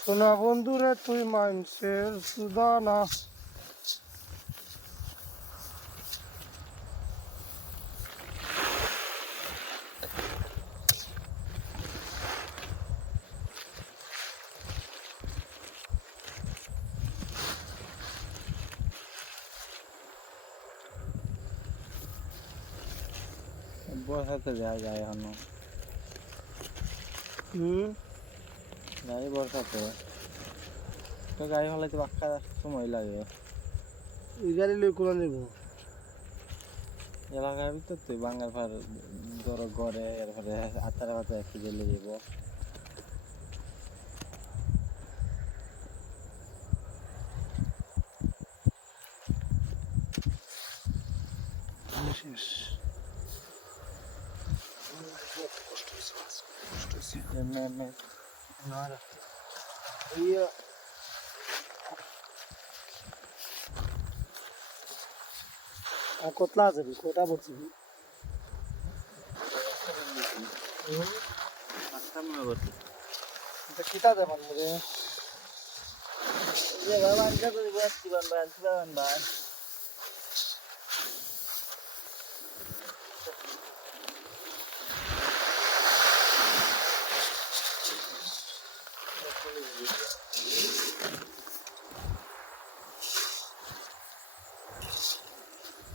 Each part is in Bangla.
শোনা বন্ধুরে তুই মানুষের সুদা না বর্ষাতে যায় যায় এখন গাড়ি বর্ষাতে তো গাড়ি হলাইতে বাক্কা সময় লাগে এই গাড়ি লই কোলা নেব এলাকার ভিতর তুই বাঙ্গাল ফার ধরো ঘরে এরপরে আত্মারা কথা একটু জেলে যাব শেষ কষ্ট হয়েছে এমনি এমনি ইয়া কতলা যাবি কটা বলছি কিতা দেবেন রে বাবা আনকা করে বসছি বান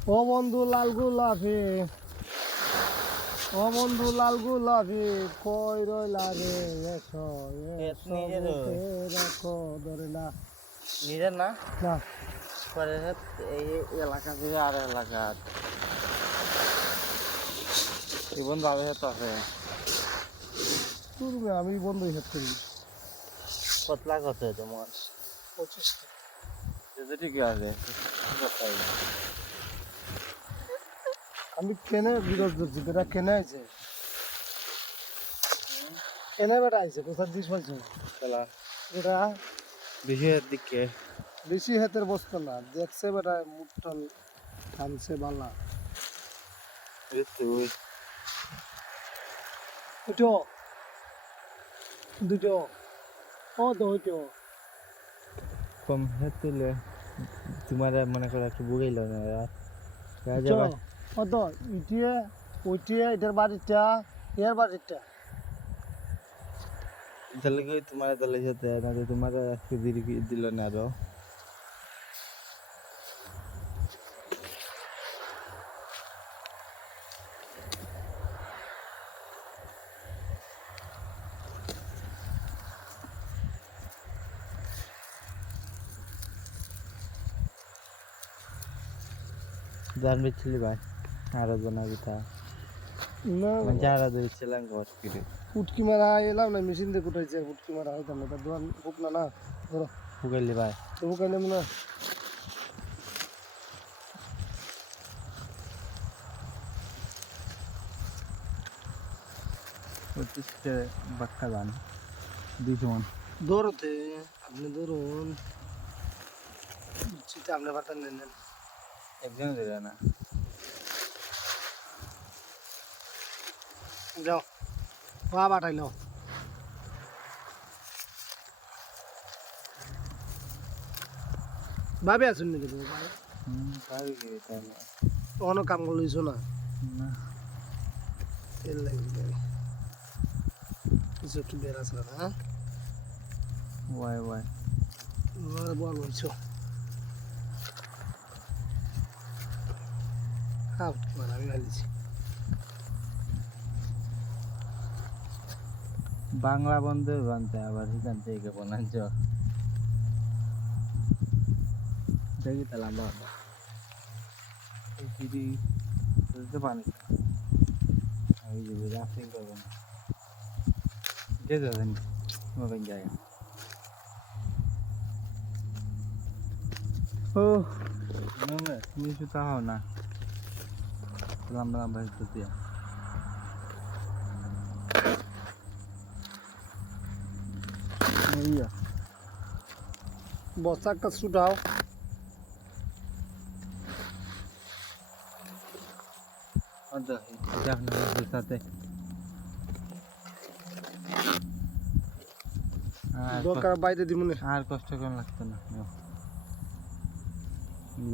ও বন্ধু লাল গোলাপি ও বন্ধু লাল গোলাপি কই রইলা রে এসো রাখো ধরে না নিজের না না পরে এই এলাকা থেকে আর এলাকা জীবন ভাবে তো আছে তুই আমি বন্ধু হিসাব করি কতলা কত তোমার 25 যদি ঠিক আছে আমি কেনে বিরোধ করছি বেটা কেনে আছে কেনে বেটা আছে কোথা দিস পাইছো চলা বেটা বিশের দিকে বেশি হাতের বস্তু না দেখছে বেটা মুটল কামছে বালা তুই দুটো দুটো ও দুটো কম হেতুলে তোমার মনে করো একটু বুঝাইল না ও তো ওইটিয়ে এটার বাড়িটা এর বাড়িটা তাহলে কি তোমার তাহলে সাথে না তোমার আজকে দিল না আরো জানবি ছিলি ভাই আরো জানা কথা না মানে আরো দিয়েছিলাম ঘর কিরে ফুটকি মারা এলাম না মেশিন দিয়ে কুটাইছে ফুটকি মারা হইতাম না তার দোকান হোক না না ধরো ফুকাইলি ভাই তো হোকাইলাম না পঁচিশে বাক্কা যান 200 মান ধরতে আপনি ধরুন চিটা আপনি বাতান নেন একজন দিলে না যাও পা বাটাইলো ভাবে আসুন নাকি তুমি ভাই পারি কি তাই অন্য কাম করলিস না না তেল লাগবে কিছু একটু বের আসলে না ওয়াই বল হইছো হ্যাঁ আমি ভালিছি বাংলা বন্ধু বানতে আবার সেখান থেকে বনাঞ্চ দেখি তাহলে আমরা ফিরি বুঝতে পারি এই যে রাফটিং করবো না যে যাবেন ওখান জায়গা ও না তুমি শুধু হও না লম্বা লম্বা একটু দিয়া বস্তা একটা ছুটাও আপনার সাথে দরকার বাইরে দিব না আর কষ্ট কম লাগতো না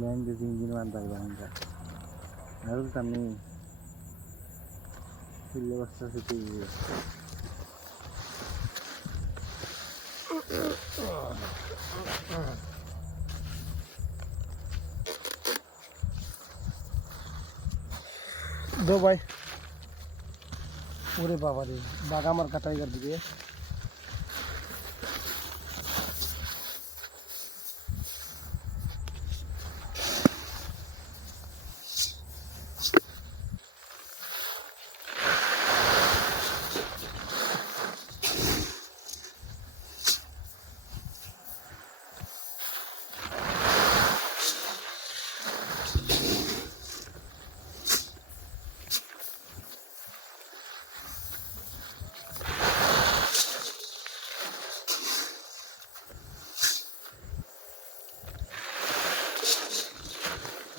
লাইন দিয়ে 3 দিন মান থাকবে আমরা আর আমি ফুল বস্তা থেকে দো ভাই ওরে বাবা রে বাঘ আমার কাটাই কর দিবে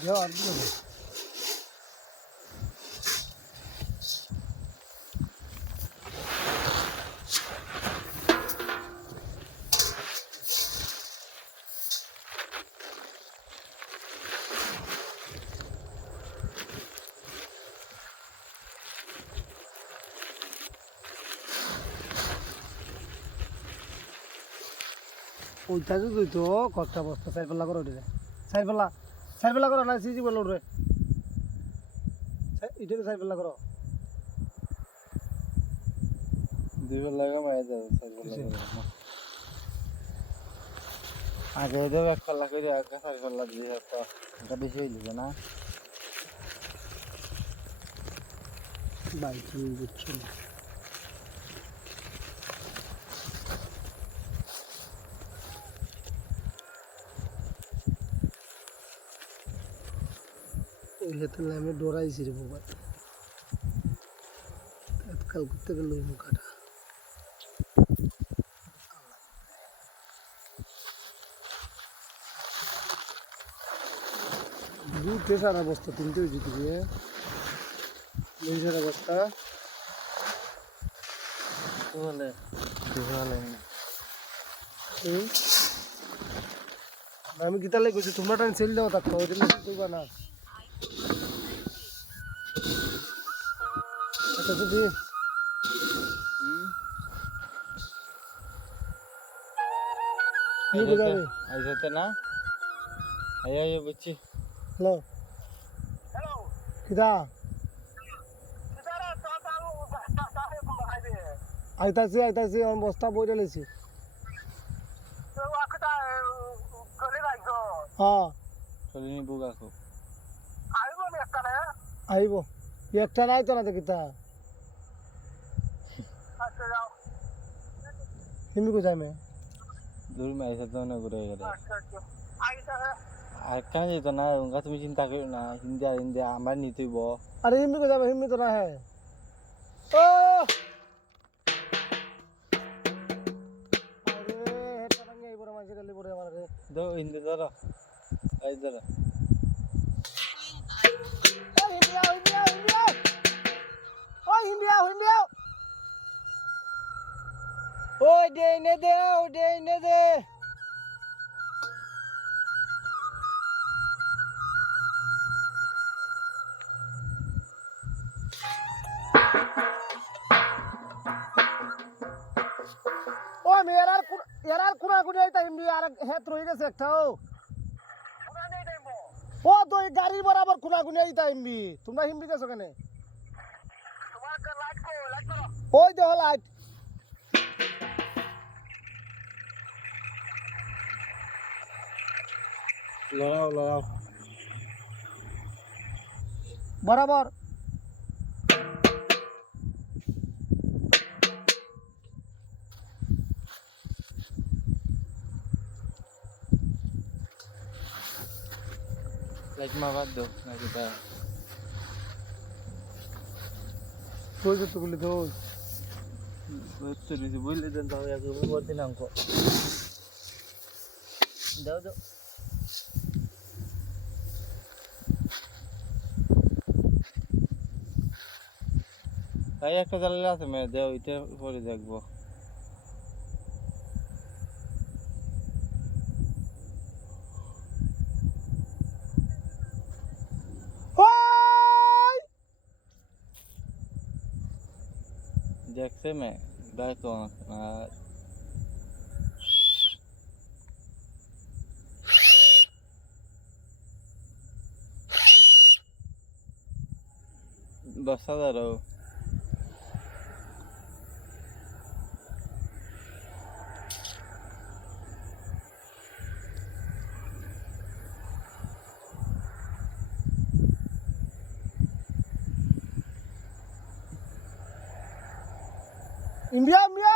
যাও আর দিও না ওইটা যদি তো কষ্ট বস্তা সাইকেল করো রে সাইকেল করো না সিজি বলো রে এটা সাইকেল করো দুইবার লাগা মায়া যাবে আগে দেব 1 কলা করে আগে 4 কলা দিয়ে তো এটা বেশি হইলো না ভাই তুমি বুঝছো না ওই হাতে আমি ডরাইছি রে বাবা তৎকাল করতে গেল ওই মুখাটা দুটো সারা বস্তা তিনটে হয়েছে দিকে দুই সারা বস্তা বলে দুহালে আমি গীতা লাই কইছি তোমরা টাইম সেল দাও থাকতো ওই দিন কইবা না আচ্ছা যদি কি বুঝাবে আইসাতে না আইয়া বুঝছি হ্যালো কিদা আইতাছি আমি বস্তা বইরে লেছি হ্যাঁ চলিনি বুগাকো আইব একটা নাই তো না দেখিতা হিমি কোথায় মে দূর মে আইসাতে না ঘুরে গেলে আর কেন যেত না উনকা তুমি চিন্তা করো না হিন্দি আমার নিতেইব আরে হিমি কোথায় হিমি তো না হ্যাঁ ও আরে হেটা ভাঙে এই বড় মাঝে গলি পড়ে আমার রে দো হিন্দি ধরো এই ধরো ওই দে নে দে ও দে নে দে ও মেরার কুনা কুনি আইতা হিমবি আর হেত রই গেছে একটাও ও তো এই গাড়ির বরাবর কুনা কুনি আইতা হিমবি তোমরা হিমবি গেছো কেন তোমার লাইট করো ওই দেখো লাইট লড়াও বরাবর লাইট মারবার দো নাকি তা কই যেতে বলি তো তুই বললে দেন তাহলে এক উপর দিন অঙ্ক দাও ভাই একটা জ্বালালে আছে মেয়ে দেও ওইটা পরে দেখবো ওই দেখছে মেয়ে দেখো বসা দাঁড়ো ইন্ডিয়া মিয়া